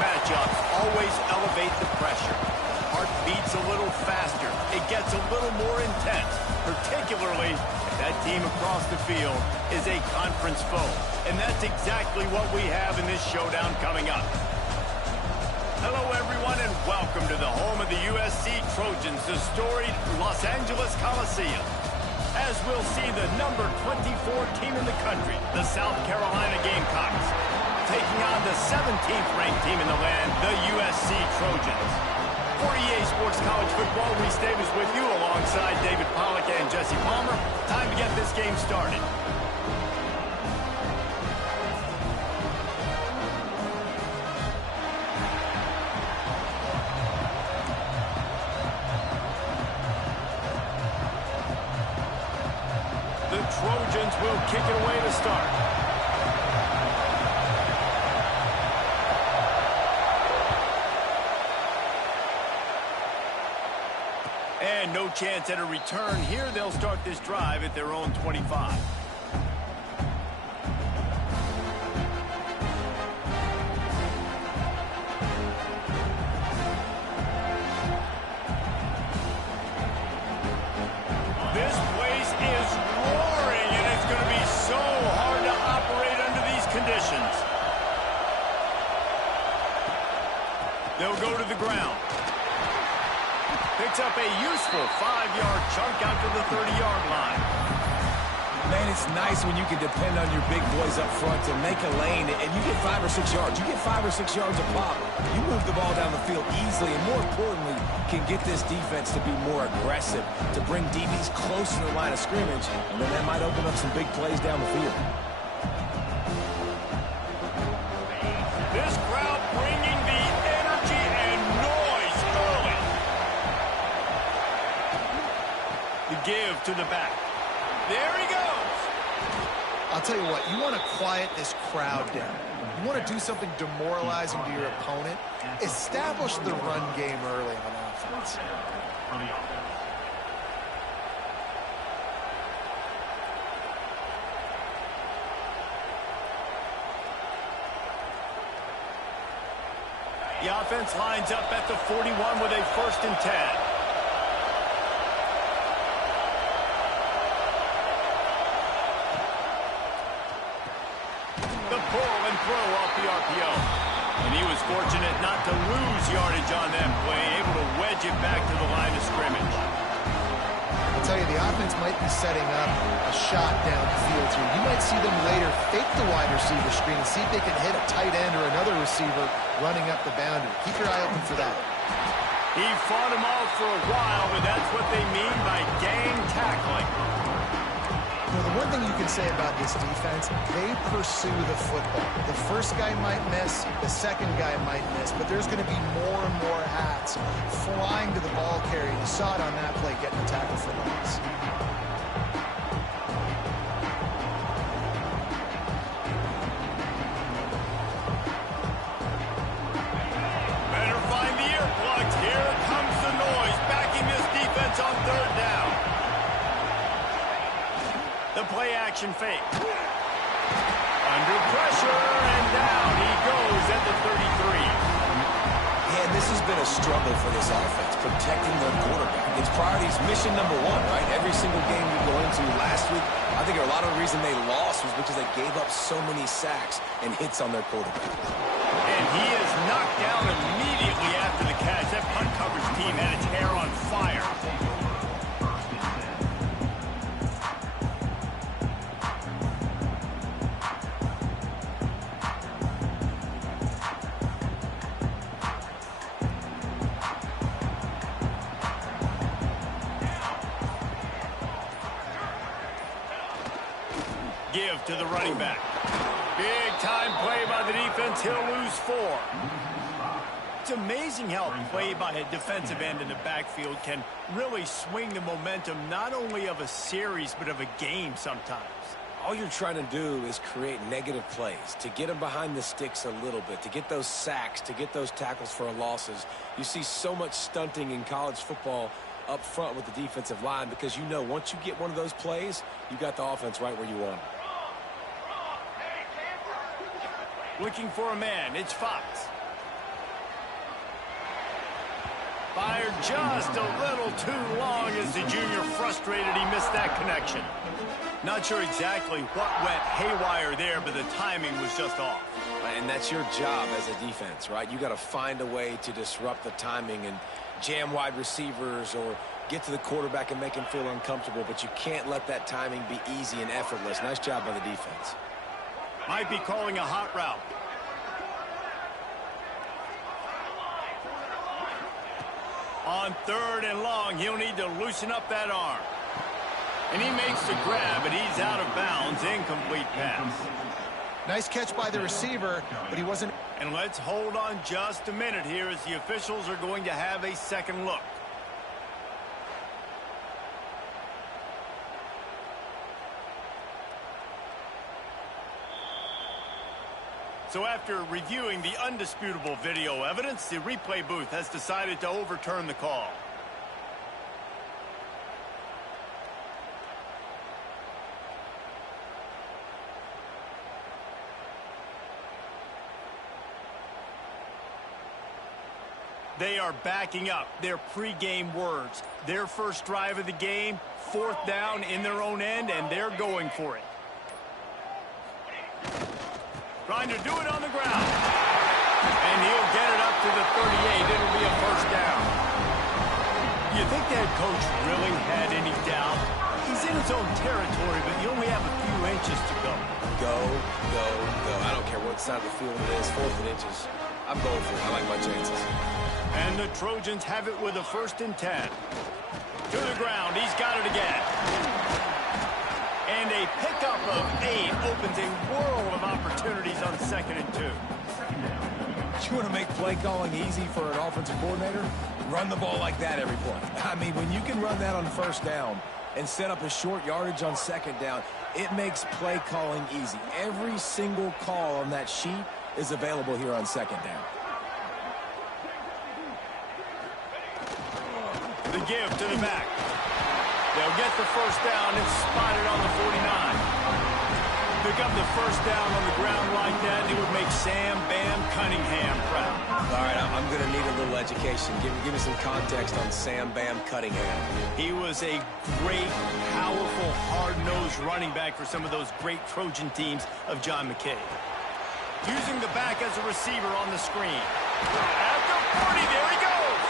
matchups always elevate the pressure. Heart beats a little faster. It gets a little more intense, particularly if that team across the field is a conference foe. And that's exactly what we have in this showdown coming up. Hello, everyone, and welcome to the home of the USC Trojans, the storied Los Angeles Coliseum. As we'll see the number 24 team in the country, the South Carolina Gamecocks, taking on the 17th ranked team in the land, the USC Trojans. For EA Sports College Football, Reese Davis with you alongside David Pollack and Jesse Palmer. Time to get this game started. The Trojans will kick it away to start. And no chance at a return here. They'll start this drive at their own 25. This place is roaring, and it's going to be so hard to operate under these conditions. They'll go to the ground. Picks up a useful 5-yard chunk out to the 30-yard line. Man, it's nice when you can depend on your big boys up front to make a lane, and you get 5 or 6 yards. You get 5 or 6 yards a pop. You move the ball down the field easily, and more importantly, can get this defense to be more aggressive, to bring DBs close to the line of scrimmage, and then that might open up some big plays down the field. This crowd bringing the energy and noise early. The give to the back. There he goes. I'll tell you what, you want to quiet this crowd down. You want to do something demoralizing to your opponent. Establish the run game early on offense. The offense lines up at the 41 with a 1st and 10. The pull and throw off the RPO. And he was fortunate not to lose yardage on that play, able to wedge it back to the line of scrimmage. I'll tell you, the offense might be setting up a shot downfield here. You might see them later fake the wide receiver screen and see if they can hit a tight end or another receiver running up the boundary. Keep your eye open for that. He fought him off for a while, but that's what they mean by gang tackling. You know, the one thing you can say about this defense, they pursue the football. The first guy might miss, the second guy might miss, but there's going to be more and more hats flying to the ball carrier. You saw it on that play, getting a tackle for loss. Better find the earplugs. Here comes the noise, backing this defense on 3rd down. The play action fake. Under pressure, and down he goes at the 33. Yeah, this has been a struggle for this offense, protecting their quarterback. It's priorities mission number 1, right? Every single game you go into last week, I think a lot of the reason they lost was because they gave up so many sacks and hits on their quarterback. And he is knocked down immediately after the catch. That punt coverage team had its hair on fire. Give to the running back. Big time play by the defense. He'll lose 4. It's amazing how a play by a defensive end in the backfield can really swing the momentum not only of a series but of a game sometimes. All you're trying to do is create negative plays, to get them behind the sticks a little bit, to get those sacks, to get those tackles for losses. You see so much stunting in college football up front with the defensive line because you know once you get one of those plays, you got the offense right where you want it. Looking for a man, it's Fox. Fired just a little too long as the junior frustrated he missed that connection. Not sure exactly what went haywire there, but the timing was just off. And that's your job as a defense, right? You got to find a way to disrupt the timing and jam wide receivers or get to the quarterback and make him feel uncomfortable, but you can't let that timing be easy and effortless. Nice job by the defense. Might be calling a hot route. On 3rd and long, he'll need to loosen up that arm. And he makes the grab, but he's out of bounds. Incomplete pass. Nice catch by the receiver, but he wasn't. And let's hold on just a minute here as the officials are going to have a second look. So after reviewing the undisputable video evidence, the replay booth has decided to overturn the call. They are backing up their pregame words. Their first drive of the game, 4th down in their own end, and they're going for it. Trying to do it on the ground. And he'll get it up to the 38. It'll be a first down. You think the head coach really had any doubt? He's in his own territory, but you only have a few inches to go. Go, go, go. I don't care what side of the field it is, 4th and inches. I'm going for it. I like my chances. And the Trojans have it with a 1st and 10. To the ground. He's got it again. And a pickup of 8 opens a world of opportunities on 2nd and 2. You want to make play calling easy for an offensive coordinator? Run the ball like that every play. I mean, when you can run that on 1st down and set up a short yardage on 2nd down, it makes play calling easy. Every single call on that sheet is available here on 2nd down. The give to the back. They'll get the first down. It's spotted on the 49. Pick up the first down on the ground like that, and it would make Sam Bam Cunningham proud. All right, I'm going to need a little education. Give me some context on Sam Bam Cunningham. He was a great, powerful, hard-nosed running back for some of those great Trojan teams of John McKay. Using the back as a receiver on the screen. At the 40, there he goes.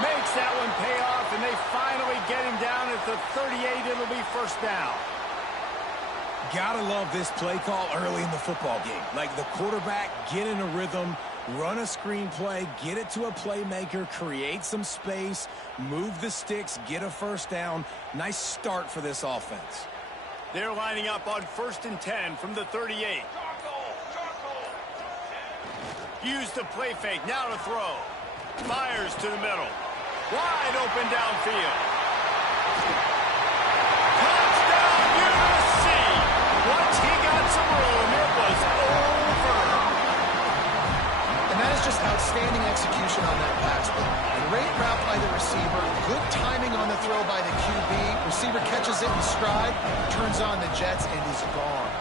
Makes that one pay off, and they finally get him down at the 38. It'll be first down. Gotta love this play call early in the football game. Like the quarterback, get in a rhythm, run a screen play, get it to a playmaker, create some space, move the sticks, get a first down. Nice start for this offense. They're lining up on 1st and 10 from the 38. Use the play fake, now to throw. Fires to the middle. Wide open downfield. Touchdown, USC! Once he got some room, it was over. And that is just outstanding execution on that pass play. Great route by the receiver. Good timing on the throw by the QB. Receiver catches it in stride, turns on the jets, and is gone.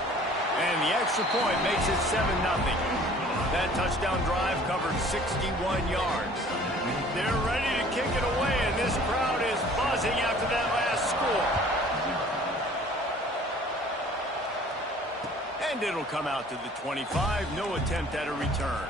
And the extra point makes it 7-0. That touchdown drive covered 61 yards. They're ready to kick it away, and this crowd is buzzing after that last score. And it'll come out to the 25. No attempt at a return.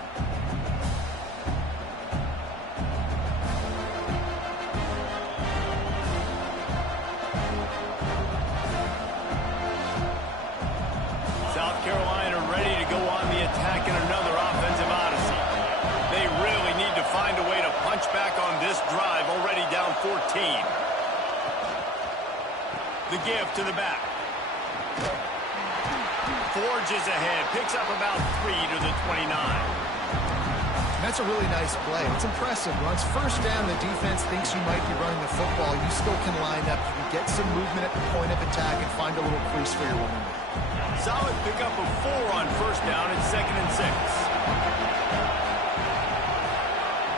South Carolina ready to go on the attack in another offensive odyssey. They really need to find a way to punch back on this drive, already down 14. The give to the back. Forges ahead, picks up about 3 to the 29. That's a really nice play. It's impressive. Once first down, the defense thinks you might be running the football. You still can line up. You can get some movement at the point of attack and find a little crease for your running back. Solid pickup of 4 on first down and 2nd and 6.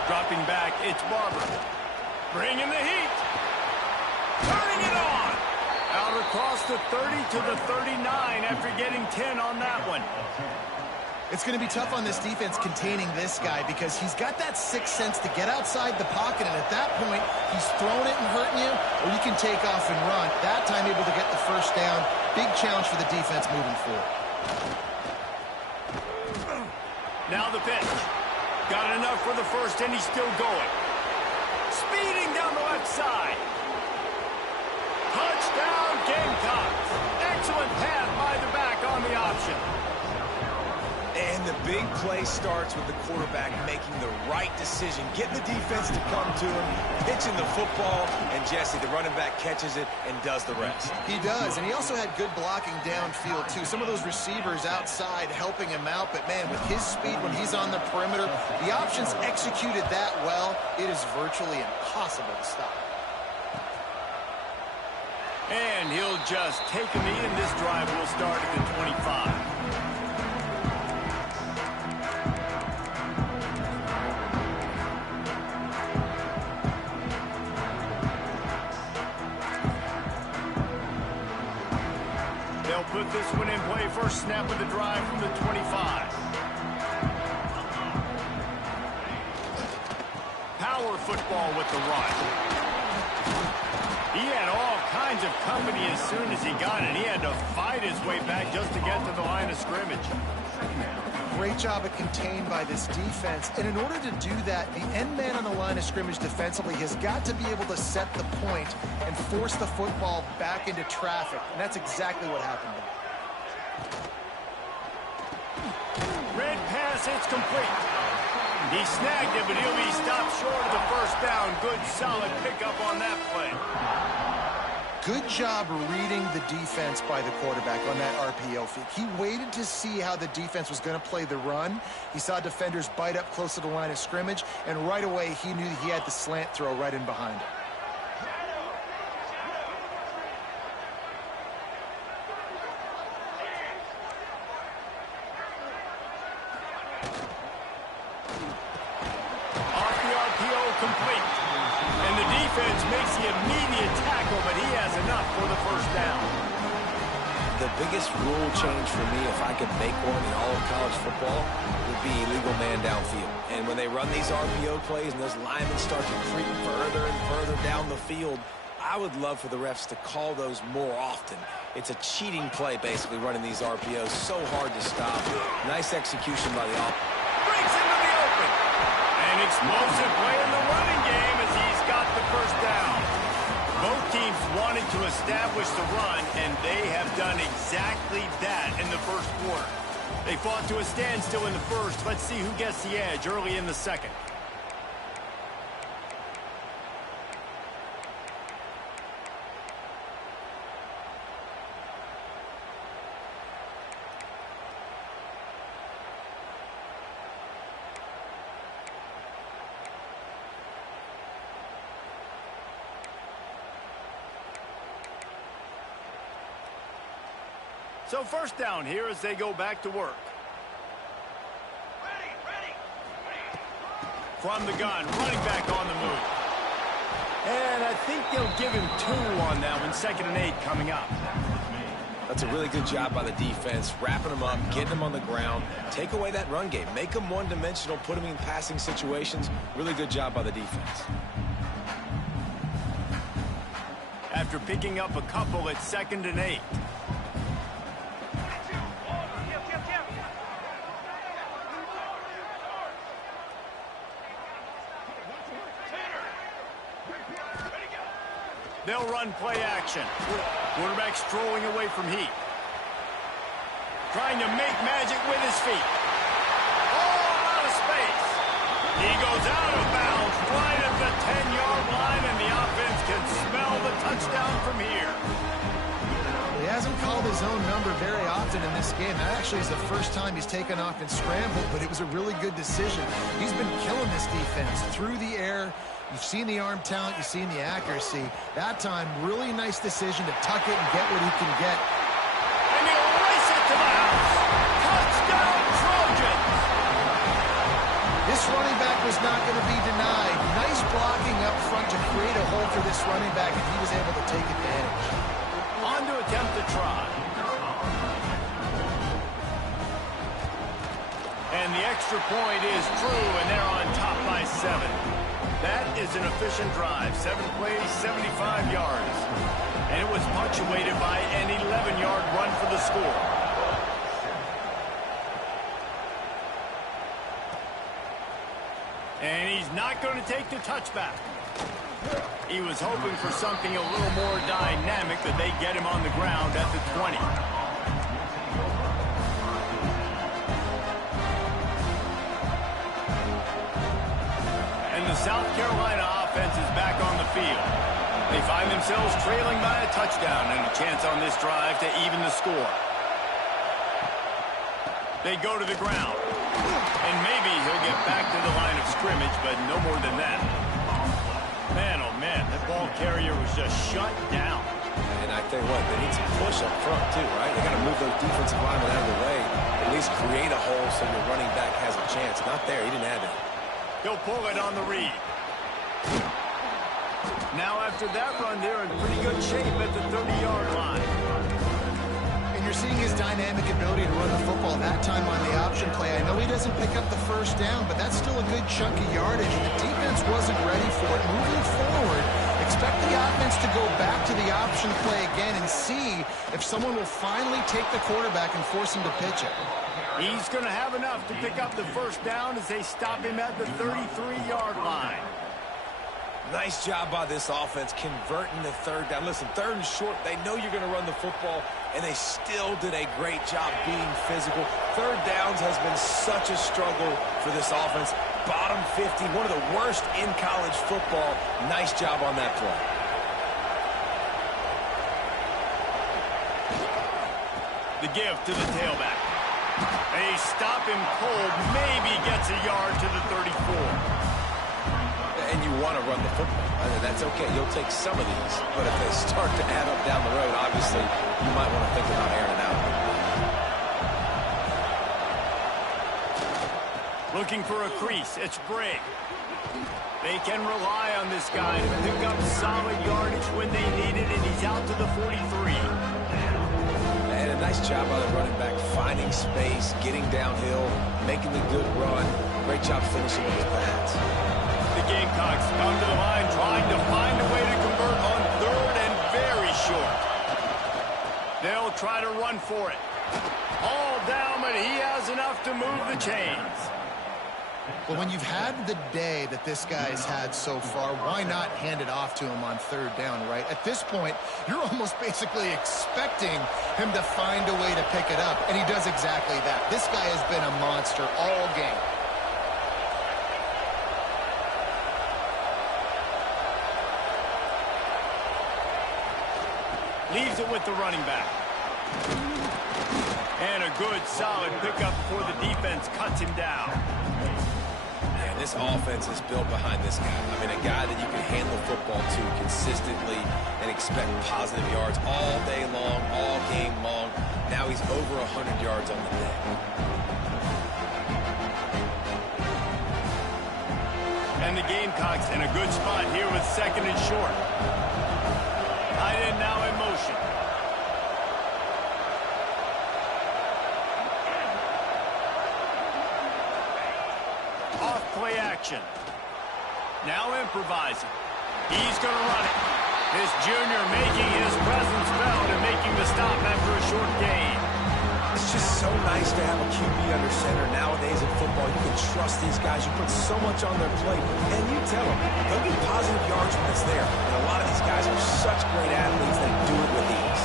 Dropping back, it's Barber. Bringing the heat. Turning it on. Out across the 30 to the 39 after getting 10 on that one. It's going to be tough on this defense containing this guy because he's got that sixth sense to get outside the pocket, and at that point, he's throwing it and hurting you, or you can take off and run. That time, able to get the first down. Big challenge for the defense moving forward. Now the pitch. Got enough for the first, and he's still going. Speeding down the left side. Touchdown, Gamecocks. Excellent pass by the back on the option. And the big play starts with the quarterback making the right decision, getting the defense to come to him, pitching the football, and Jesse, the running back, catches it and does the rest. He does, and he also had good blocking downfield, too. Some of those receivers outside helping him out, but, man, with his speed when he's on the perimeter, the options executed that well, it is virtually impossible to stop. And he'll just take a knee, and this drive will start at the 25. They'll put this one in play. First snap of the drive from the 25. Power football with the run. He had all kinds of company as soon as he got it. He had to fight his way back just to get to the line of scrimmage. Great job of contained by this defense. And in order to do that, the end man on the line of scrimmage defensively has got to be able to set the point and force the football back into traffic. And that's exactly what happened there. Red pass, it's complete. He snagged it, but he'll be stopped short of the first down. Good, solid pickup on that play. Good job reading the defense by the quarterback on that RPO feed. He waited to see how the defense was going to play the run. He saw defenders bite up close to the line of scrimmage, and right away he knew he had the slant throw right in behind it. Off the RPO, complete. And the defense makes the immediate tackle, but he has enough for the first down. The biggest rule change for me, if I could make one in all of college football, would be illegal man downfield. And when they run these RPO plays and those linemen start to creep further and further down the field, I would love for the refs to call those more often. It's a cheating play, basically, running these RPOs. So hard to stop. Nice execution by the offense. Breaks into the open. An explosive play in the running game as he's got the first down. Both teams wanted to establish the run, and they have done exactly that in the first quarter. They fought to a standstill in the first. Let's see who gets the edge early in the second. So first down here as they go back to work. From the gun, running back on the move. And I think they'll give him 2 on that one. 2nd and 8 coming up. That's a really good job by the defense, wrapping them up, getting them on the ground. Take away that run game. Make them one-dimensional, put them in passing situations. Really good job by the defense. After picking up a couple, it's 2nd and 8. They'll run play action. Quarterback strolling away from heat. Trying to make magic with his feet. Oh, out of space. He goes out of bounds right at the 10-yard line, and the offense can smell the touchdown from here. He hasn't called his own number very often in this game. That actually is the first time he's taken off and scrambled, but it was a really good decision. He's been killing this defense through the air. You've seen the arm talent, you've seen the accuracy. That time, really nice decision to tuck it and get what he can get. And he'll race it to the house. Touchdown, Trojans! This running back was not going to be denied. Nice blocking up front to create a hole for this running back, and he was able to take advantage. On to attempt the try. And the extra point is true, and they're on top by 7. That is an efficient drive. 7 plays, 75 yards. And it was punctuated by an 11-yard run for the score. And he's not going to take the touchback. He was hoping for something a little more dynamic, that they get him on the ground at the 20. And the South Carolina offense is back on the field. They find themselves trailing by a touchdown and a chance on this drive to even the score. They go to the ground. And maybe he'll get back to the line of scrimmage, but no more than that. Man, oh man, that ball carrier was just shut down. And I tell you what, they need some push up front too, right? They got to move those defensive linemen out of the way. At least create a hole so your running back has a chance. Not there, he didn't have it. He'll pull it on the read. Now after that run, they're in pretty good shape at the 30-yard line. And you're seeing his dynamic ability to run the football that time on the option play. I know he doesn't pick up the first down, but that's still a good chunk of yardage. The defense wasn't ready for it. Moving forward, expect the offense to go back to the option play again and see if someone will finally take the quarterback and force him to pitch it. He's going to have enough to pick up the first down as they stop him at the 33-yard line. Nice job by this offense converting the third down. Listen, 3rd and short, they know you're going to run the football, and they still did a great job being physical. 3rd downs has been such a struggle for this offense. Bottom 50, one of the worst in college football. Nice job on that play. The give to the tailback. They stop him cold, maybe gets a yard to the 34. And you want to run the football. I mean, that's okay. You'll take some of these. But if they start to add up down the road, obviously, you might want to think about airing it out. Looking for a crease. It's Bray. They can rely on this guy to pick up solid yardage when they need it, and he's out to the 43. And a nice job by the running back, finding space, getting downhill, making the good run. Great job finishing with his pads. The Gamecocks come to the line trying to find a way to convert on 3rd and very short. They'll try to run for it. All down, but he has enough to move the chains. Well, when you've had the day that this guy's had so far, why not hand it off to him on 3rd down, right? At this point, you're almost basically expecting him to find a way to pick it up, and he does exactly that. This guy has been a monster all game. Leaves it with the running back. And a good, solid pickup before the defense cuts him down. Man, this offense is built behind this guy. I mean, a guy that you can hand the football to consistently and expect positive yards all day long, all game long. Now he's over 100 yards on the day. And the Gamecocks in a good spot here with 2nd and short. Tight end now in motion. Off play action. Now improvising. He's going to run it. This junior making his presence felt and making the stop after a short gain. It's just so nice to have a QB under center nowadays in football. You can trust these guys. You put so much on their plate, and you tell them they'll get positive yards when it's there. And a lot of these guys are such great athletes, they do it with ease.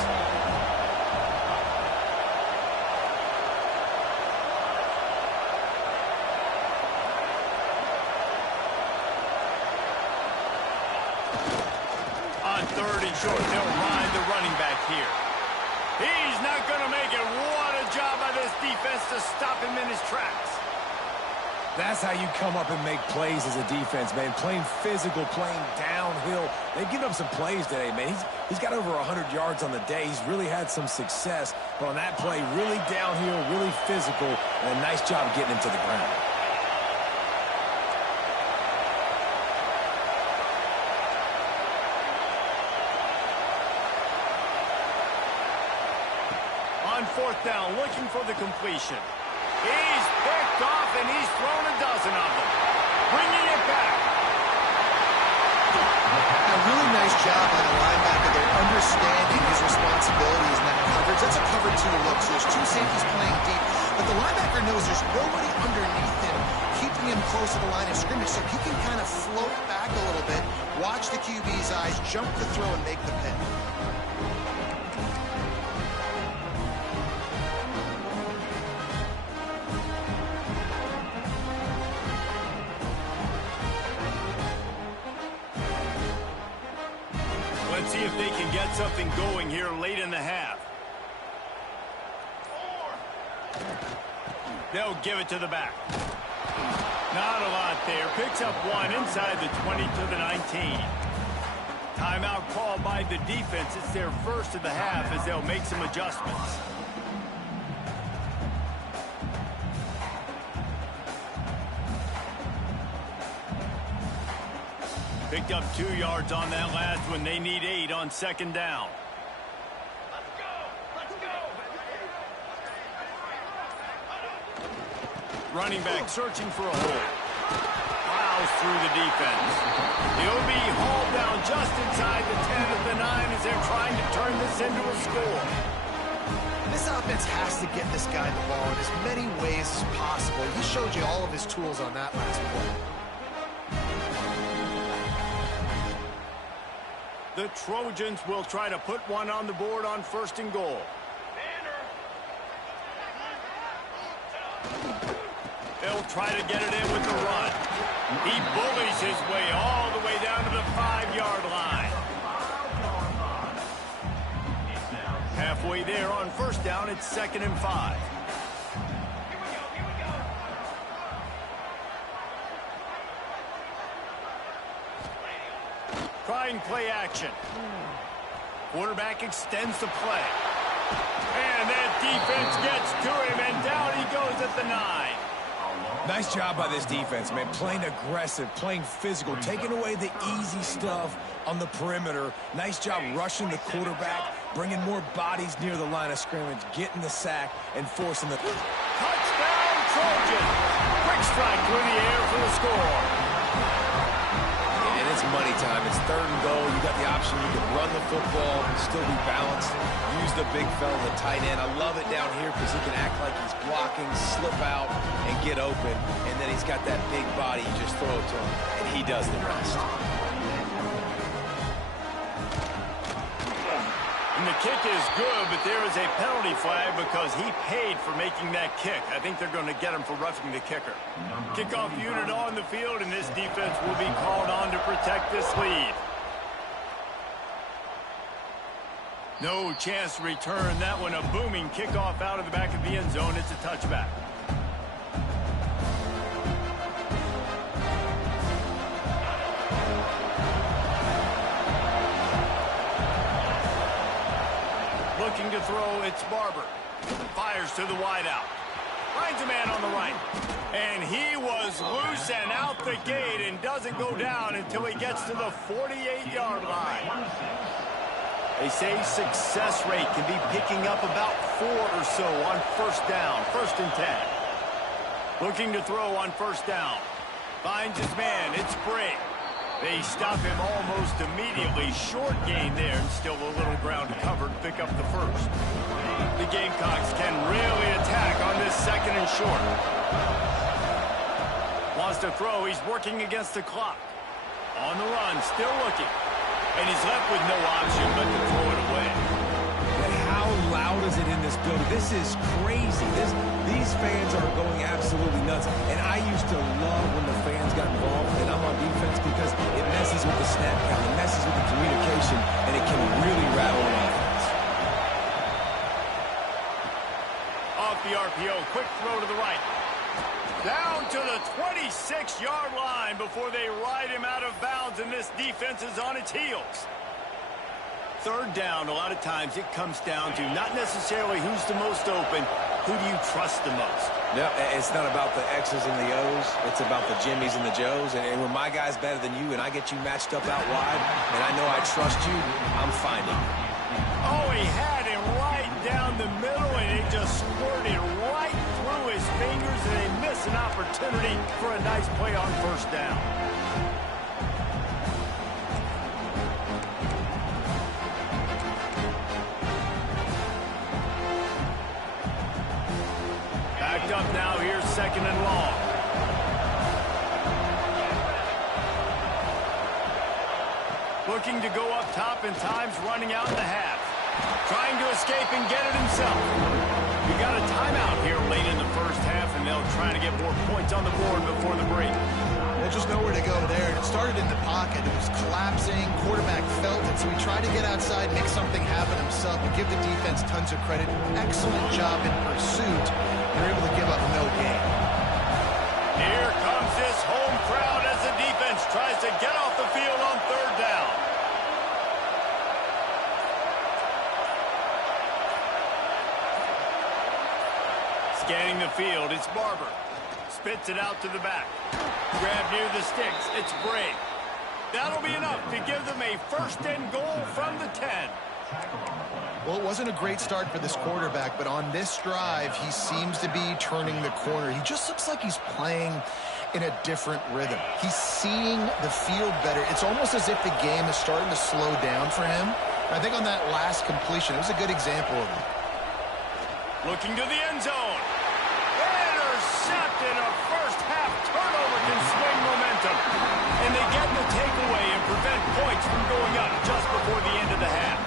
On 3rd and short, they'll ride the running back here. He's not going to make it. What a job by this defense to stop him in his tracks. That's how you come up and make plays as a defense, man. Playing physical, playing downhill. They've given up some plays today, man. He's got over 100 yards on the day. He's really had some success. But on that play, really downhill, really physical, and a nice job getting him to the ground. On 4th down, looking for the completion. He's picked off off, and he's thrown a dozen of them. Bringing it back. A really nice job by the linebacker there, understanding his responsibilities in that coverage. That's a cover 2 look, so there's 2 safeties playing deep. But the linebacker knows there's nobody underneath him, keeping him close to the line of scrimmage, so he can kind of float back a little bit, watch the QB's eyes, jump the throw, and make the pick. Let's see if they can get something going here late in the half. They'll give it to the back. Not a lot there. Picks up 1 inside the 20 to the 19. Timeout called by the defense. It's their first of the half as they'll make some adjustments. Picked up 2 yards on that last one. They need 8 on second down. Running back searching for a hole. Plows through the defense. He'll be hauled down just inside the 10 of the 9 as they're trying to turn this into a score. This offense has to get this guy the ball in as many ways as possible. He showed you all of his tools on that last play. The Trojans will try to put one on the board on 1st and goal. They'll try to get it in with the run. He bullies his way all the way down to the 5-yard line. Halfway there on 1st down, it's 2nd and 5. Trying play action. Quarterback extends the play. And that defense gets to him, and down he goes at the 9. Nice job by this defense, man. Playing aggressive, playing physical, taking away the easy stuff on the perimeter. Nice job rushing the quarterback, bringing more bodies near the line of scrimmage, getting the sack, and forcing the... Touchdown, Trojan! Quick strike through the air for the score. And it's money time. It's 3rd and goal. You got the option. You can run the football, still be balanced, use the big fella, the tight end. I love it down here because he can act like he's blocking, slip out, and get open. And then he's got that big body. You just throw it to him, and he does the rest. And the kick is good, but there is a penalty flag because he paid for making that kick. I think they're going to get him for roughing the kicker. Kickoff unit on the field, and this defense will be called on to protect this lead. No chance to return that one. A booming kickoff out of the back of the end zone. It's a touchback. Looking to throw, it's Barber. Fires to the wideout. Finds a man on the right. And he was loose and out the gate and doesn't go down until he gets to the 48-yard line. They say success rate can be picking up about 4 or so on 1st down, 1st and 10. Looking to throw on 1st down. Finds his man, it's Bray. They stop him almost immediately. Short gain there, and still a little ground covered. Pick up the 1st. The Gamecocks can really attack on this 2nd and short. Wants to throw. He's working against the clock. On the run, still looking. And he's left with no option but to throw it away. And how loud is it in this building? This is crazy. These fans are going absolutely nuts. And I used to love when the fans got involved, and I'm on defense because it messes with the snap count, it messes with the communication, and it can really rattle an offense. Off the RPO, quick throw to the right. Down to the 26-yard line before they ride him out of bounds, and this defense is on its heels. 3rd down, a lot of times it comes down to not necessarily who's the most open, who do you trust the most? No, it's not about the X's and the O's. It's about the Jimmies and the Joes. And when my guy's better than you and I get you matched up out wide, and I know I trust you, I'm finding you. Oh, he had him right down the middle, and it just squirted right through his fingers, and they miss an opportunity opportunity for a nice play on first down. Backed up now, here's 2nd and long. Looking to go up top and time's running out in the half. Trying to escape and get it himself. We got a timeout here late in the first half, and they'll try to get more points on the board before the break. There's just nowhere to go there. It started in the pocket. It was collapsing. Quarterback felt it, so he tried to get outside, make something happen himself, and give the defense tons of credit. Excellent job in pursuit. They're able to give up no gain. Here comes this home crowd as the defense tries to get off the field on 3rd down. Scanning the field, it's Barber. Spits it out to the back. Grab near the sticks, it's Bray. That'll be enough to give them a 1st and goal from the 10. Well, it wasn't a great start for this quarterback, but on this drive, he seems to be turning the corner. He just looks like he's playing in a different rhythm. He's seeing the field better. It's almost as if the game is starting to slow down for him. I think on that last completion, it was a good example of it. Looking to the end zone. Intercepted. A first-half turnover can swing momentum. And they get the takeaway and prevent points from going up just before the end of the half.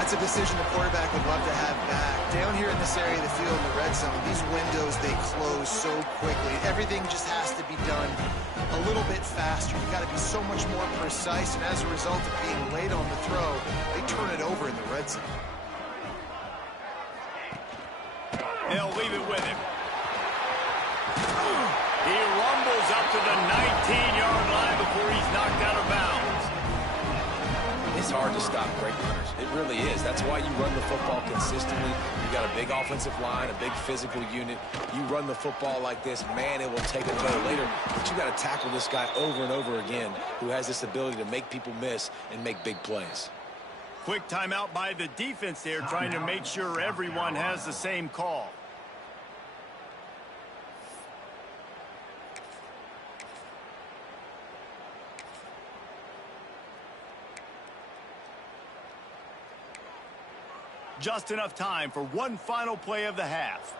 That's a decision the quarterback would love to have back. Down here in this area of the field in the red zone, these windows, they close so quickly. Everything just has to be done a little bit faster. You've got to be so much more precise, and as a result of being late on the throw, they turn it over in the red zone. They'll leave it with him. He rumbles up to the 19-yard line before he's knocked out of bounds. It's hard to stop great runners. It really is. That's why you run the football consistently. You got a big offensive line, a big physical unit. You run the football like this, man, it will take a go later. But you got to tackle this guy over and over again who has this ability to make people miss and make big plays. Quick timeout by the defense there, trying to make sure everyone has the same call. Just enough time for one final play of the half.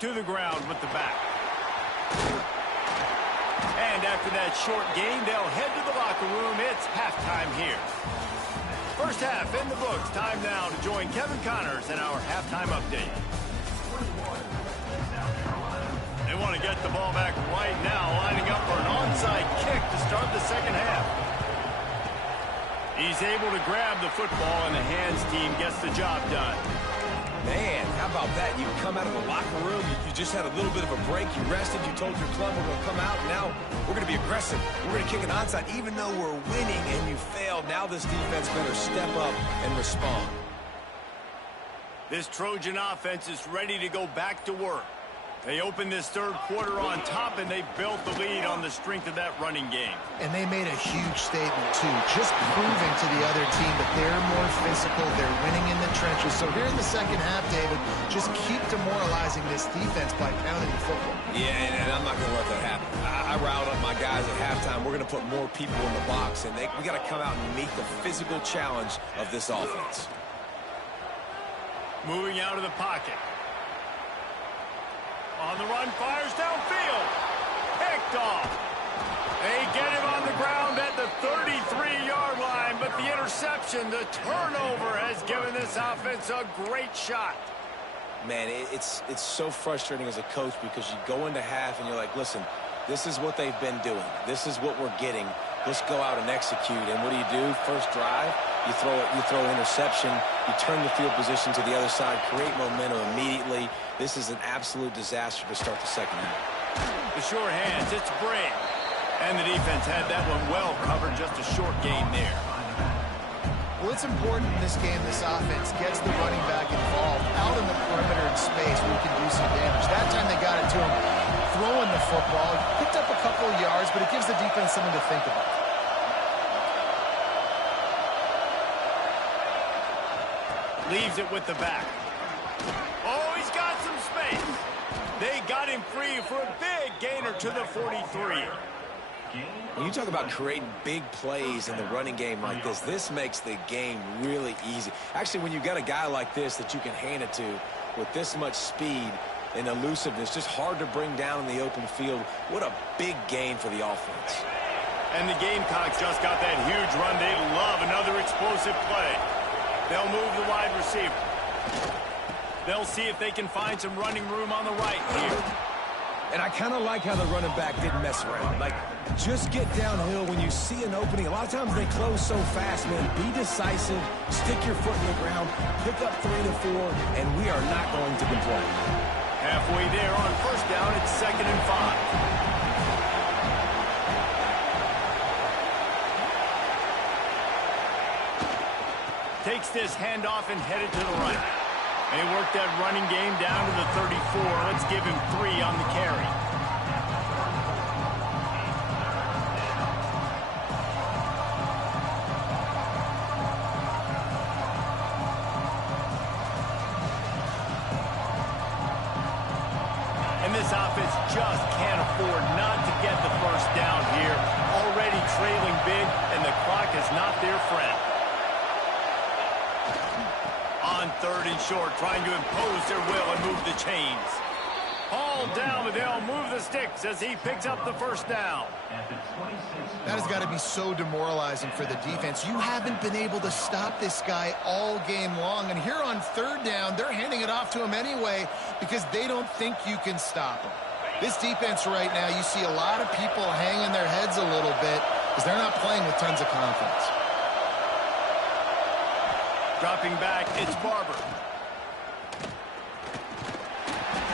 To the ground with the back. And after that short game, they'll head to the locker room. It's halftime here. First half in the books. Time now to join Kevin Connors in our halftime update. They want to get the ball back right now, lining up for an onside kick to start the second half. He's able to grab the football, and the hands team gets the job done. Man, how about that? You come out of the locker room, you just had a little bit of a break, you rested, you told your club we're going to come out, now we're going to be aggressive. We're going to kick an onside, even though we're winning and you failed. Now this defense better step up and respond. This Trojan offense is ready to go back to work. They opened this third quarter on top, and they built the lead on the strength of that running game. And they made a huge statement, too, just proving to the other team that they're more physical, they're winning in the trenches. So here in the second half, David, just keep demoralizing this defense by pounding the football. Yeah, and I'm not going to let that happen. I riled up my guys at halftime. We're going to put more people in the box, and we got to come out and meet the physical challenge of this offense. Moving out of the pocket. On the run, fires downfield. Picked off. They get him on the ground at the 33-yard line, but the interception, the turnover, has given this offense a great shot. Man, it's so frustrating as a coach because you go into half and you're like, listen, this is what they've been doing. This is what we're getting. Let's go out and execute. And what do? First drive, you throw an interception, you turn the field position to the other side, create momentum immediately. This is an absolute disaster to start the second half. The short hands, it's Bray. And the defense had that one well covered, just a short gain there. Well, it's important in this game this offense gets the running back involved out in the perimeter in space where he can do some damage. That time they got it to him throwing the football. Picked up a couple of yards, but it gives the defense something to think about. Leaves it with the back. Oh, They got him free for a big gainer to the 43. When you talk about creating big plays in the running game like this makes the game really easy. Actually, when you got a guy like this that you can hand it to with this much speed and elusiveness, just hard to bring down in the open field, what a big gain for the offense. And the Gamecocks just got that huge run. They love another explosive play. They'll move the wide receiver. They'll see if they can find some running room on the right here. And I kind of like how the running back didn't mess around. Like, just get downhill when you see an opening. A lot of times they close so fast, man. Be decisive, stick your foot in the ground, pick up 3 to 4, and we are not going to complain. Halfway there on first down, it's 2nd and 5. Takes this handoff and headed to the right. They work that running game down to the 34. Let's give him 3 on the carry. And this offense just can't afford not to get the first down here. Already trailing big, and the clock is not their friend. On 3rd and short, trying to impose their will and move the chains. Hauled down, but they'll move the sticks as he picks up the first down. That has got to be so demoralizing for the defense. You haven't been able to stop this guy all game long. And here on 3rd down, they're handing it off to him anyway because they don't think you can stop him. This defense right now, you see a lot of people hanging their heads a little bit because they're not playing with tons of confidence. Dropping back, it's Barber.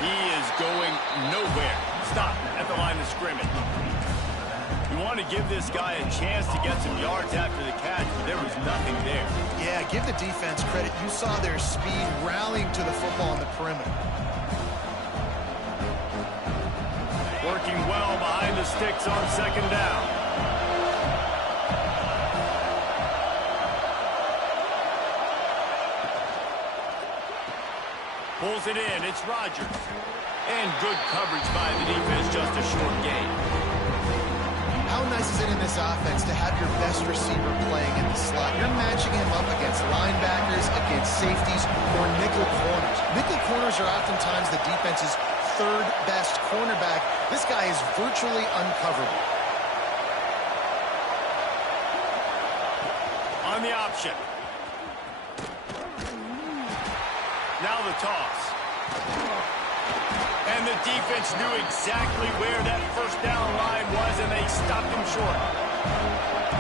He is going nowhere. Stop at the line of scrimmage. You want to give this guy a chance to get some yards after the catch, but there was nothing there. Yeah, give the defense credit. You saw their speed rallying to the football on the perimeter. Working well behind the sticks on 2nd down. Pulls it in, it's Rodgers. And good coverage by the defense, just a short gain. How nice is it in this offense to have your best receiver playing in the slot? You're matching him up against linebackers, against safeties, or nickel corners. Nickel corners are oftentimes the defense's 3rd best cornerback. This guy is virtually uncoverable. On the option. Now the toss. And the defense knew exactly where that first down line was, and they stopped him short.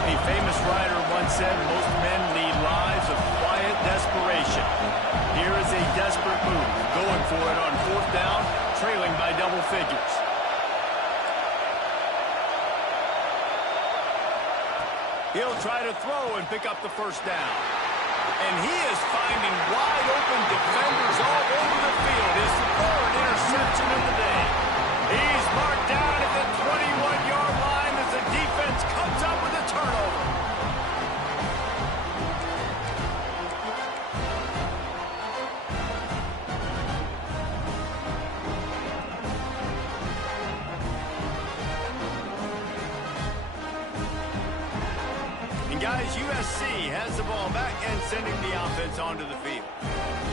A famous writer once said, most men lead lives of quiet desperation. Here is a desperate move, going for it on 4th down, trailing by double figures. He'll try to throw and pick up the first down. And he is finding wide-open defenders all over the field. His 3rd interception of the day. He's marked down at the 21-yard line as the defense comes up with a turnover. And guys, USC has the ball back and sending the offense onto the field.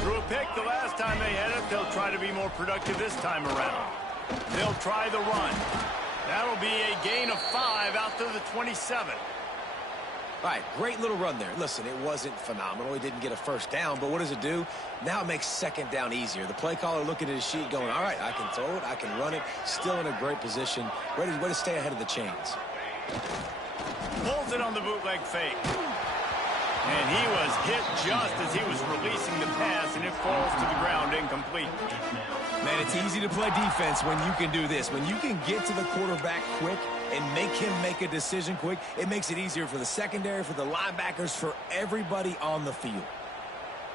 Threw a pick the last time they had it. They'll try to be more productive this time around. They'll try the run. That'll be a gain of 5 out to the 27. All right, great little run there. Listen, it wasn't phenomenal. He didn't get a first down, but what does it do? Now it makes 2nd down easier. The play caller looking at his sheet going, all right, I can throw it, I can run it, still in a great position, ready to stay ahead of the chains. Pulls it on the bootleg fake. And he was hit just as he was releasing the pass, and it falls to the ground incomplete. Man, it's easy to play defense when you can do this. When you can get to the quarterback quick and make him make a decision quick, it makes it easier for the secondary, for the linebackers, for everybody on the field.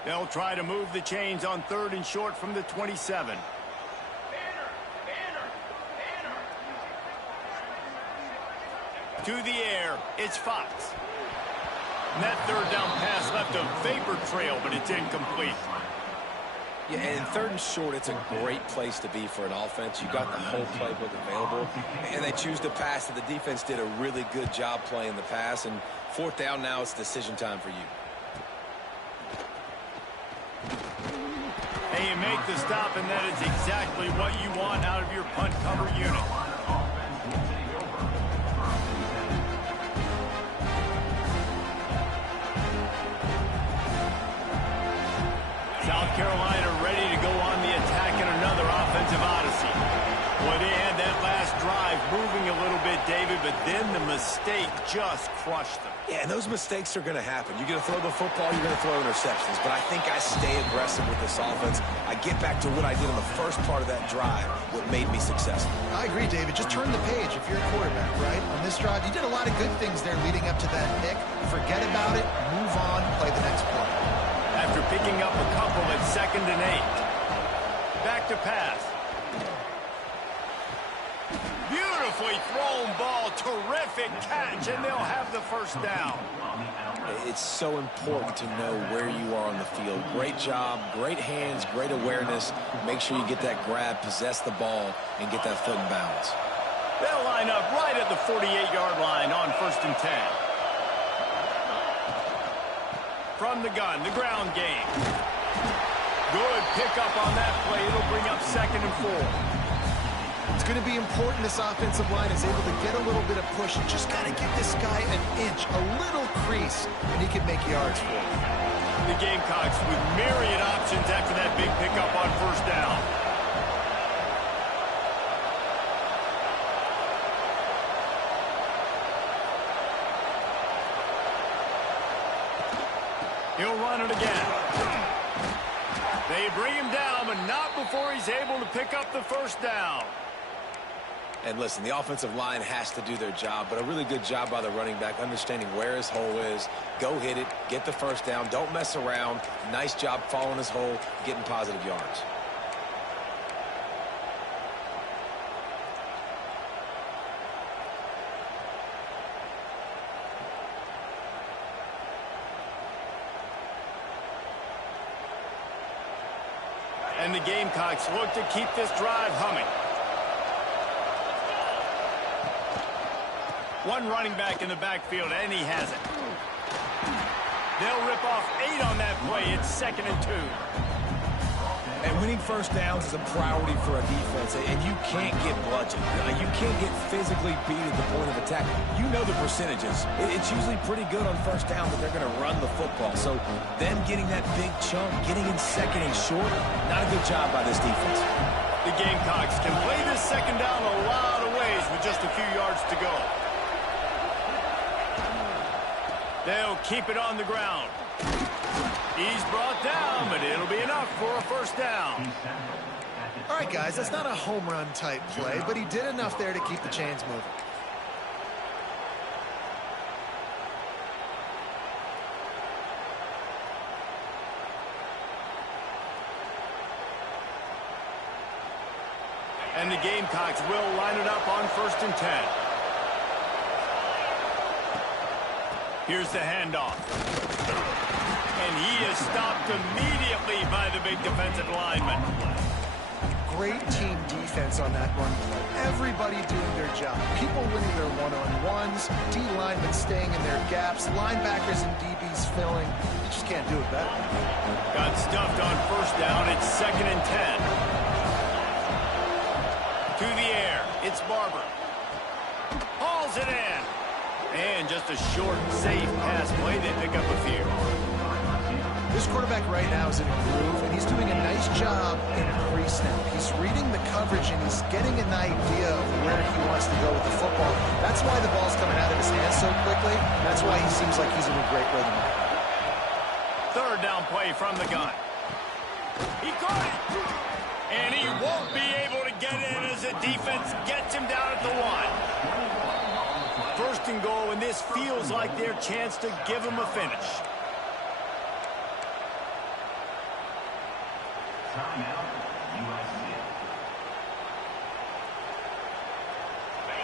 They'll try to move the chains on 3rd and short from the 27. To the air, it's Fox. And that 3rd down pass left a vapor trail, but it's incomplete. Yeah, and third and short, it's a great place to be for an offense. You got the whole playbook available, and they choose to pass. And the defense did a really good job playing the pass. And fourth down now, it's decision time for you. Hey, you make the stop, and that is exactly what you want out of your punt cover unit. South Carolina ready to go on the attack in another offensive odyssey. Boy, they had that last drive moving a little bit, David, but then the mistake just crushed them. Yeah, and those mistakes are going to happen. You're going to throw the football, you're going to throw interceptions. But I think I stay aggressive with this offense. I get back to what I did on the first part of that drive, what made me successful. I agree, David. Just turn the page if you're a quarterback, right? On this drive, you did a lot of good things there leading up to that pick. Forget about it, move on, play the next play. After picking up a couple at 2nd and 8. Back to pass. Beautifully thrown ball. Terrific catch, and they'll have the first down. It's so important to know where you are on the field. Great job, great hands, great awareness. Make sure you get that grab, possess the ball, and get that foot in bounds. They'll line up right at the 48-yard line on 1st and 10. From the gun, the ground game. Good pickup on that play. It'll bring up 2nd and 4. It's going to be important this offensive line is able to get a little bit of push. Just got to give this guy an inch, a little crease, and he can make yards for it. The Gamecocks with myriad options after that big pickup on 1st down. He'll run it again. They bring him down, but not before he's able to pick up the 1st down. And listen, the offensive line has to do their job, but a really good job by the running back, understanding where his hole is. Go hit it, get the 1st down, don't mess around. Nice job following his hole, getting positive yards. And the Gamecocks look to keep this drive humming. One running back in the backfield, and he has it. They'll rip off 8 on that play. It's 2nd and 2. And winning 1st downs is a priority for a defense, and you can't get bludgeoned. You can't get physically beat at the point of attack. You know the percentages. It's usually pretty good on 1st down that they're going to run the football. So them getting that big chunk, getting in 2nd and short, not a good job by this defense. The Gamecocks can play this 2nd down a lot of ways with just a few yards to go. They'll keep it on the ground. He's brought down, but it'll be enough for a 1st down. All right, guys, that's not a home run type play, but he did enough there to keep the chains moving. And the Gamecocks will line it up on 1st and 10. Here's the handoff. And he is stopped immediately by the big defensive lineman. Great team defense on that run play. Everybody doing their job. People winning their one-on-ones, D linemen staying in their gaps, linebackers and DBs filling. You just can't do it better. Got stuffed on 1st down. It's 2nd and 10. To the air. It's Barber. Hauls it in. And just a short, safe pass play. They pick up a few. This quarterback right now is in a groove, and he's doing a nice job in pre-snap. He's reading the coverage, and he's getting an idea of where he wants to go with the football. That's why the ball's coming out of his hands so quickly. That's why he seems like he's in a great rhythm. 3rd down play from the gun. He caught it. And he won't be able to get in as the defense gets him down at the 1. 1st and goal, and this feels like their chance to give him a finish.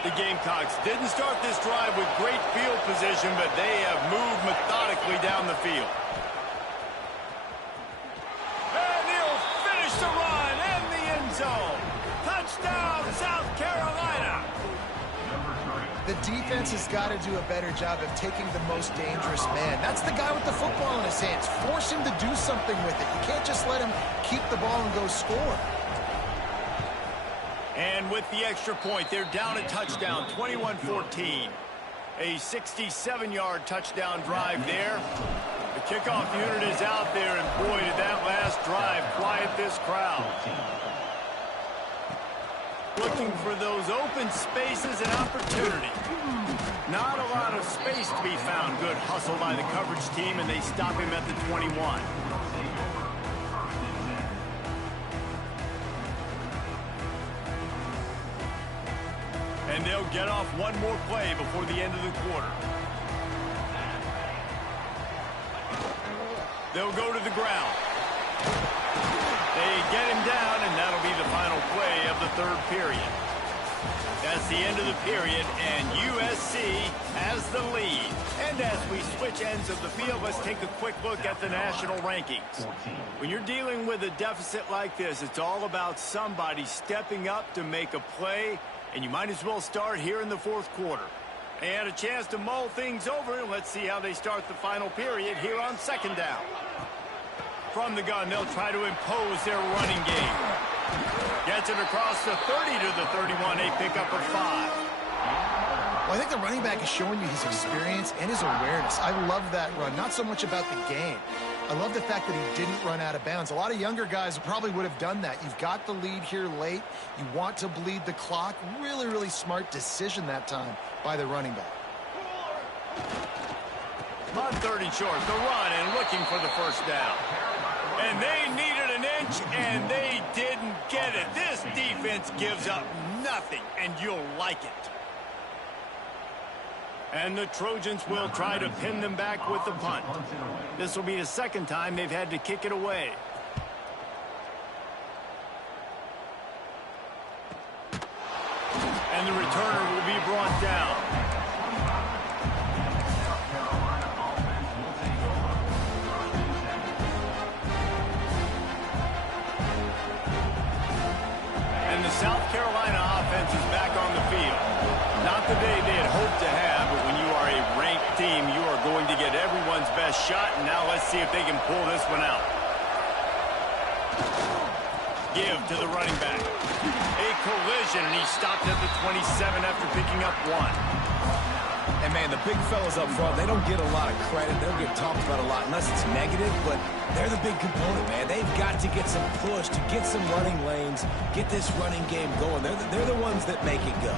The Gamecocks didn't start this drive with great field position, but they have moved methodically down the field. And he'll end zone. Touchdown, South Carolina. The defense has got to do a better job of taking the most dangerous man. That's the guy with the football in his hands. Force him to do something with it. You can't just let him keep the ball and go score. And with the extra point, they're down a touchdown, 21-14. A 67-yard touchdown drive there. The kickoff unit is out there, and boy, did that last drive quiet this crowd. Looking for those open spaces and opportunity. Not a lot of space to be found. Good hustle by the coverage team, and they stop him at the 21. And they'll get off one more play before the end of the quarter. They'll go to the ground. They get him down, and that'll be the final play of the third period. That's the end of the period, and USC has the lead. And as we switch ends of the field, let's take a quick look at the national rankings. When you're dealing with a deficit like this, it's all about somebody stepping up to make a play, and you might as well start here in the fourth quarter. They had a chance to mull things over, and let's see how they start the final period here on second down. From the gun, they'll try to impose their running game. Gets it across the 30 to the 31, a pickup of 5. Well, I think the running back is showing you his experience and his awareness. I love that run, not so much about the game. I love the fact that he didn't run out of bounds. A lot of younger guys probably would have done that. You've got the lead here late. You want to bleed the clock. Really, really smart decision that time by the running back. On 30 short, the run and looking for the first down. And they needed an inch, and they didn't get it. This defense gives up nothing, and you'll like it. And the Trojans will try to pin them back with the punt. This will be the second time they've had to kick it away. And the returner will be brought down. And the South Carolina offense is back on the field. Not the day they had hoped to have, but when you are a ranked team, you are going to get everyone's best shot, and now let's see if they can pull this one out. Give to the running back. A collision, and he stopped at the 27 after picking up 1. And, man, the big fellas up front, they don't get a lot of credit. They don't get talked about a lot unless it's negative, but they're the big component, man. They've got to get some push, to get some running lanes, get this running game going. They're the ones that make it go.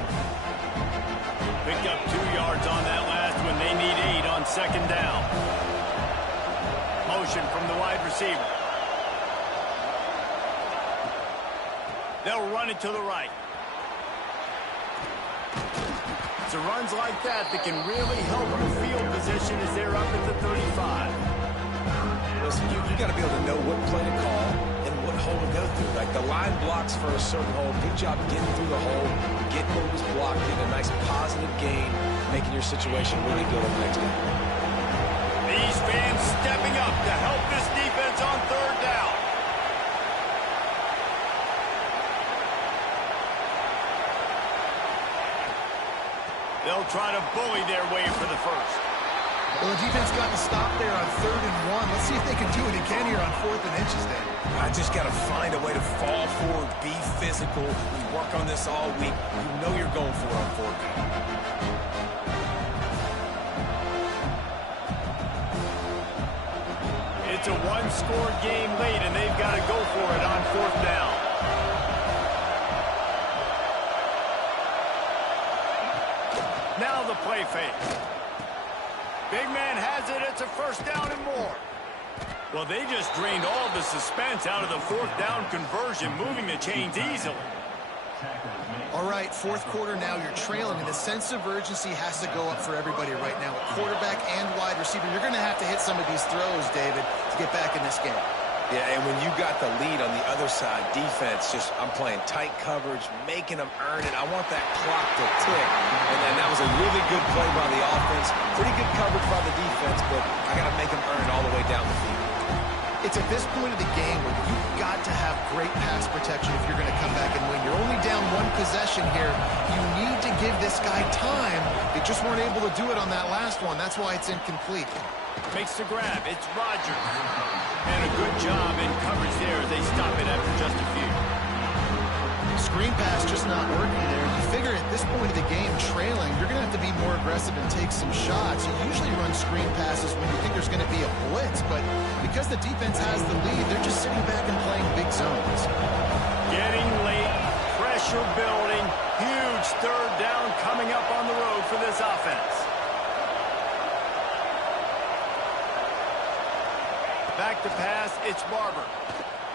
Picked up 2 yards on that last one. They need 8 on second down. Motion from the wide receiver. They'll run it to the right. It's runs like that that can really help the field position as they're up at the 35. Listen, you got to be able to know what play to call and what hole to go through. Like the line blocks for a certain hole. Good job getting through the hole, getting what was blocked, getting a nice positive gain, making your situation really good on the next game. These fans stepping up to help this defense on third down. They'll try to bully their way for the first. Well, the defense got to stop there on 3rd and 1. Let's see if they can do it again here on 4th and inches, then. I just got to find a way to fall forward, be physical. We work on this all week. You know you're going for it on 4th down. It's a one-score game late, and they've got to go for it on 4th down. Now the play fake. Big man has it. It's a first down and more. Well, they just drained all the suspense out of the 4th down conversion, moving the chains easily. All right, 4th quarter now. You're trailing, and the sense of urgency has to go up for everybody right now. Quarterback and wide receiver. You're going to have to hit some of these throws, David, to get back in this game. Yeah, and when you got the lead on the other side, defense, I'm playing tight coverage, making them earn it. I want that clock to tick. And then that was a really good play by the offense. Pretty good coverage by the defense, but I got to make them earn it all the way down the field. It's at this point of the game where you've got to have great pass protection if you're going to come back and win. You're only down one possession here. You need to give this guy time. They just weren't able to do it on that last one. That's why it's incomplete. Makes the grab. It's Rodgers. And a good job in coverage there as they stop it after just a few. Screen pass just not working there. You figure at this point of the game, trailing, you're going to have to be more aggressive and take some shots. You usually run screen passes when you think there's going to be a blitz, but because the defense has the lead, they're just sitting back and playing big zones. Getting late, pressure building, huge third down coming up on the road for this offense. Back to pass, it's Barber.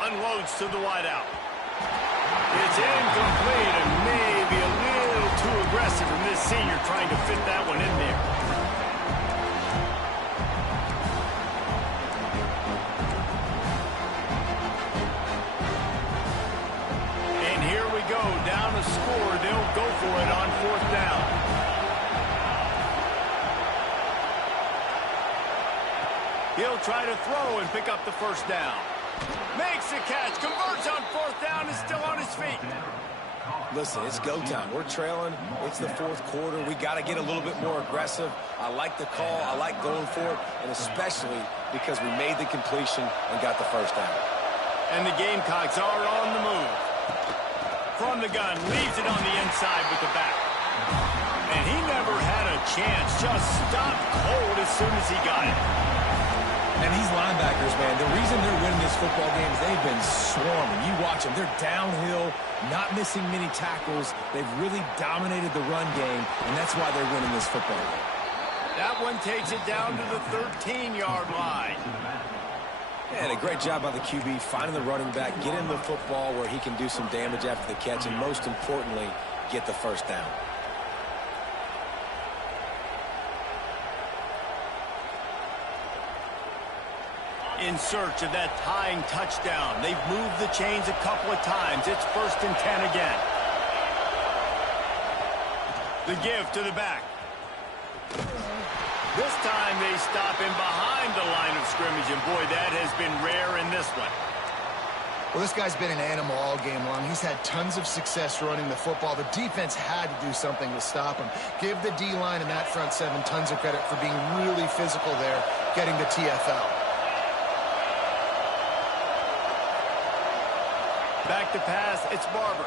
Unloads to the wideout. It's incomplete and maybe a little too aggressive from this senior trying to fit that one in there. And here we go, down to score. They'll go for it on fourth down. He'll try to throw and pick up the first down. Makes the catch, converts on fourth down, is still on his feet. Listen, it's go time. We're trailing. It's the fourth quarter. We got to get a little bit more aggressive. I like the call. I like going for it, and especially because we made the completion and got the first down. And the Gamecocks are on the move. From the gun, leaves it on the inside with the back. And he never had a chance, just stopped cold as soon as he got it. And these linebackers, man, the reason they're winning this football game is they've been swarming. You watch them. They're downhill, not missing many tackles. They've really dominated the run game, and that's why they're winning this football game. That one takes it down to the 13-yard line. And a great job by the QB finding the running back, get him the football where he can do some damage after the catch, and most importantly, get the first down. In search of that tying touchdown. They've moved the chains a couple of times. It's 1st and 10 again. The give to the back. This time they stop him behind the line of scrimmage, and boy, that has been rare in this one. Well, this guy's been an animal all game long. He's had tons of success running the football. The defense had to do something to stop him. Give the D-line and that front seven tons of credit for being really physical there, getting the TFL. Back to pass, it's Barber.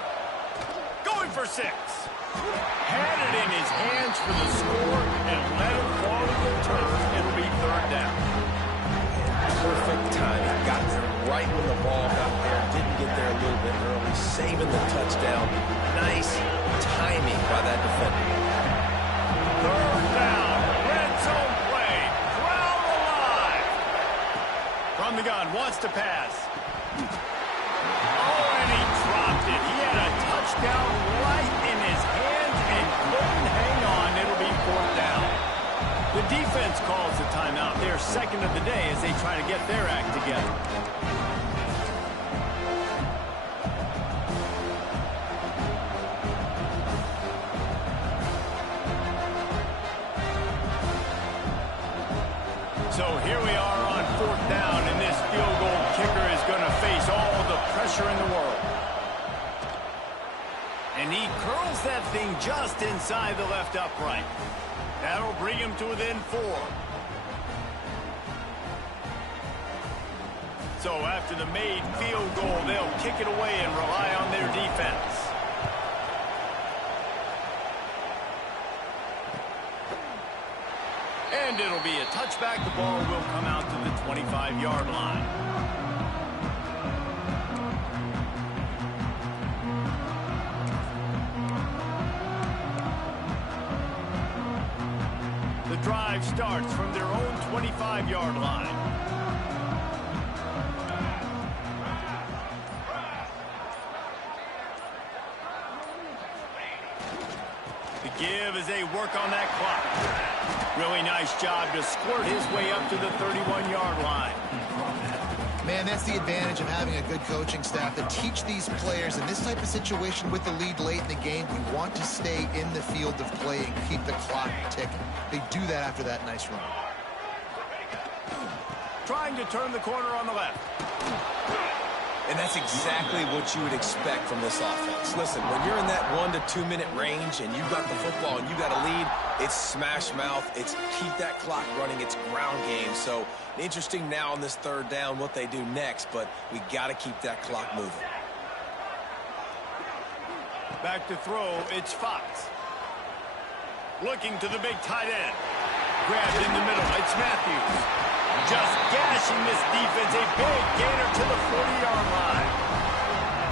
Going for 6. Had it in his hands for the score and let it fall to the turf. It'll be 3rd down. Perfect timing. Got there right when the ball got there. Didn't get there a little bit early. Saving the touchdown. Nice timing by that defender. 3rd down. Red zone play. Crowd alive. From the gun, wants to pass. He had a touchdown right in his hands and couldn't hang on. It'll be 4th down. The defense calls the timeout. They're 2nd of the day as they try to get their act together. So here we are on 4th down, and this field goal kicker is going to face all the pressure in the world. And he curls that thing just inside the left upright. That'll bring him to within 4. So after the made field goal, they'll kick it away and rely on their defense. And it'll be a touchback. The ball will come out to the 25-yard line. The drive starts from their own 25-yard line. The give as they work on that clock. Really nice job to squirt his way up to the 31-yard line. Man, that's the advantage of having a good coaching staff to teach these players in this type of situation with the lead late in the game. You want to stay in the field of play and keep the clock ticking. They do that after that nice run. trying to turn the corner on the left. And that's exactly what you would expect from this offense. Listen, when you're in that 1 to 2 minute range and you've got the football and you got a lead, it's smash mouth, it's keep that clock running, it's ground game. So interesting now on this third down what they do next, but we got to keep that clock moving. Back to throw, it's Fox. Looking to the big tight end. Grabbed in the middle, it's Matthews. Just gashing this defense, a big gainer to the 40-yard line.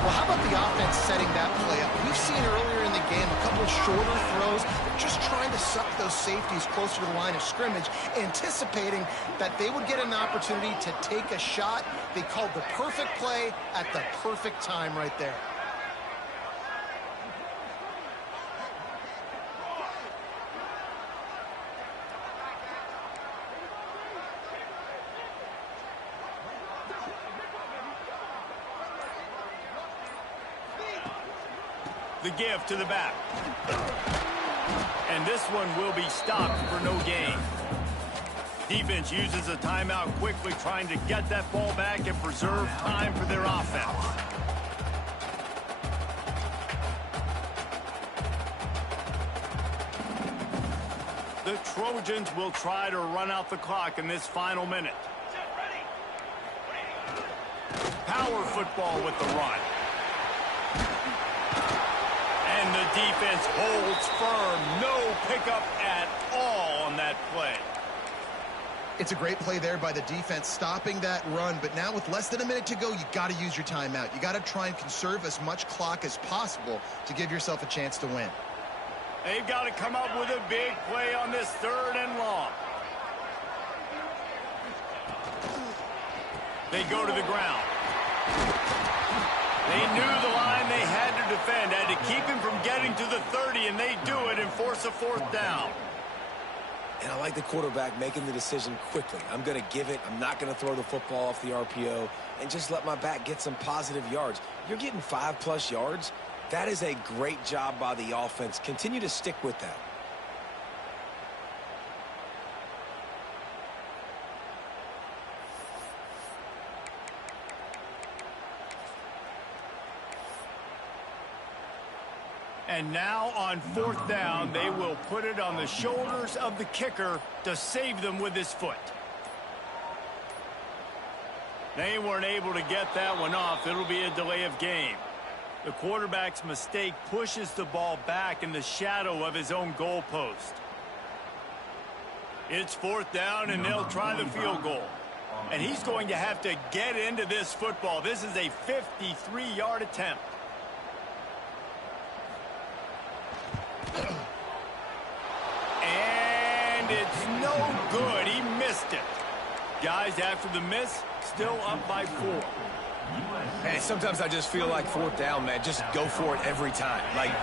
Well, how about the offense setting that play up? We've seen earlier in the game a couple of shorter throws. They're just trying to suck those safeties closer to the line of scrimmage, anticipating that they would get an opportunity to take a shot. They called the perfect play at the perfect time right there. The give to the back. And this one will be stopped for no gain. Defense uses a timeout quickly, trying to get that ball back and preserve time for their offense. The Trojans will try to run out the clock in this final minute. Power football with the run. And the defense holds firm. No pickup at all on that play. It's a great play there by the defense, stopping that run. But now with less than a minute to go, you got to use your timeout. You got to try and conserve as much clock as possible to give yourself a chance to win. They've got to come up with a big play on this 3rd and long. They go to the ground. They knew the line they had to defend, had to keep him from getting to the 30, and they do it and force a 4th down. And I like the quarterback making the decision quickly. I'm going to give it. I'm not going to throw the football off the RPO and just let my back get some positive yards. You're getting 5+ yards. That is a great job by the offense. Continue to stick with that. And now on 4th down, they will put it on the shoulders of the kicker to save them with his foot. They weren't able to get that one off. It'll be a delay of game. The quarterback's mistake pushes the ball back in the shadow of his own goalpost. It's 4th down, and they'll try the field goal. And he's going to have to get into this football. This is a 53-yard attempt. And it's no good. He missed it. Guys, after the miss, still up by 4. And sometimes I just feel like 4th down, man, just go for it every time. Like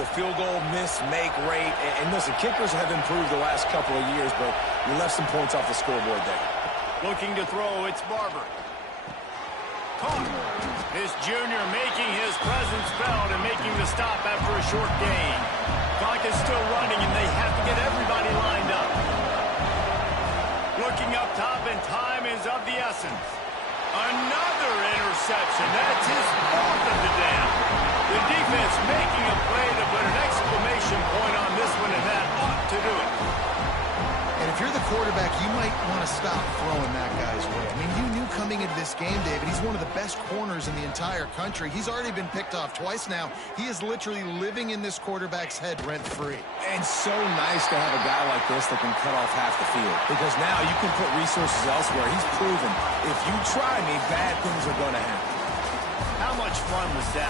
the field goal miss, make rate. And listen, kickers have improved the last couple of years, but we left some points off the scoreboard there. Looking to throw, it's Barber. Caught. This junior making his presence felt and making the stop after a short gain. Clock is still running, and they have to get everybody lined up. Looking up top, and time is of the essence. Another interception. That's his 4th of the day. The defense making a play to put an exclamation point on this one, and that ought to do it. And if you're the quarterback, you might want to stop throwing that guy's way. I mean, you knew coming into this game, David, he's one of the best corners in the entire country. He's already been picked off twice now. He is literally living in this quarterback's head rent-free. And so nice to have a guy like this that can cut off half the field. Because now you can put resources elsewhere. He's proven if you try me, bad things are going to happen. How much fun was that?